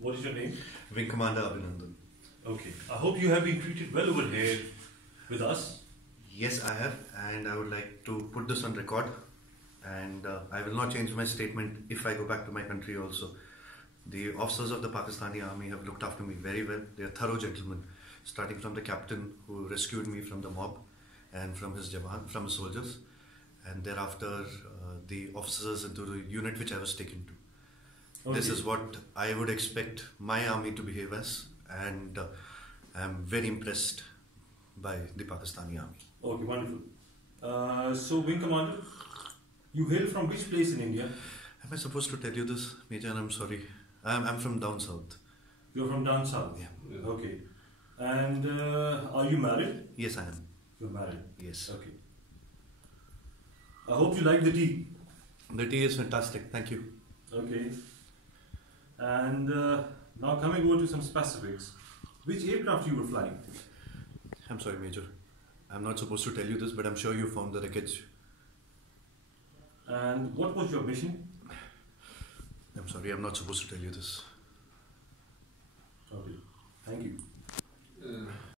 What is your name? Wing Commander Abhinandan. Okay. I hope you have been treated well over here with us. Yes, I have, and I would like to put this on record. And I will not change my statement if I go back to my country also. The officers of the Pakistani army have looked after me very well. They are thorough gentlemen, starting from the captain who rescued me from the mob and from his soldiers, and thereafter the officers into the unit which I was taken to. Okay. This is what I would expect my army to behave as, and I am very impressed by the Pakistani army. Okay, wonderful. So, Wing Commander, you hail from which place in India? Am I supposed to tell you this, Major? I'm sorry. I'm from down south. You're from down south? Yeah. Okay. And are you married? Yes, I am. You're married? Yes. Okay. I hope you like the tea. The tea is fantastic. Thank you. Okay. And now coming over to some specifics. Which aircraft you were flying? I'm sorry, Major. I'm not supposed to tell you this, but I'm sure you found the wreckage. And what was your mission? I'm sorry, I'm not supposed to tell you this. Okay. Thank you.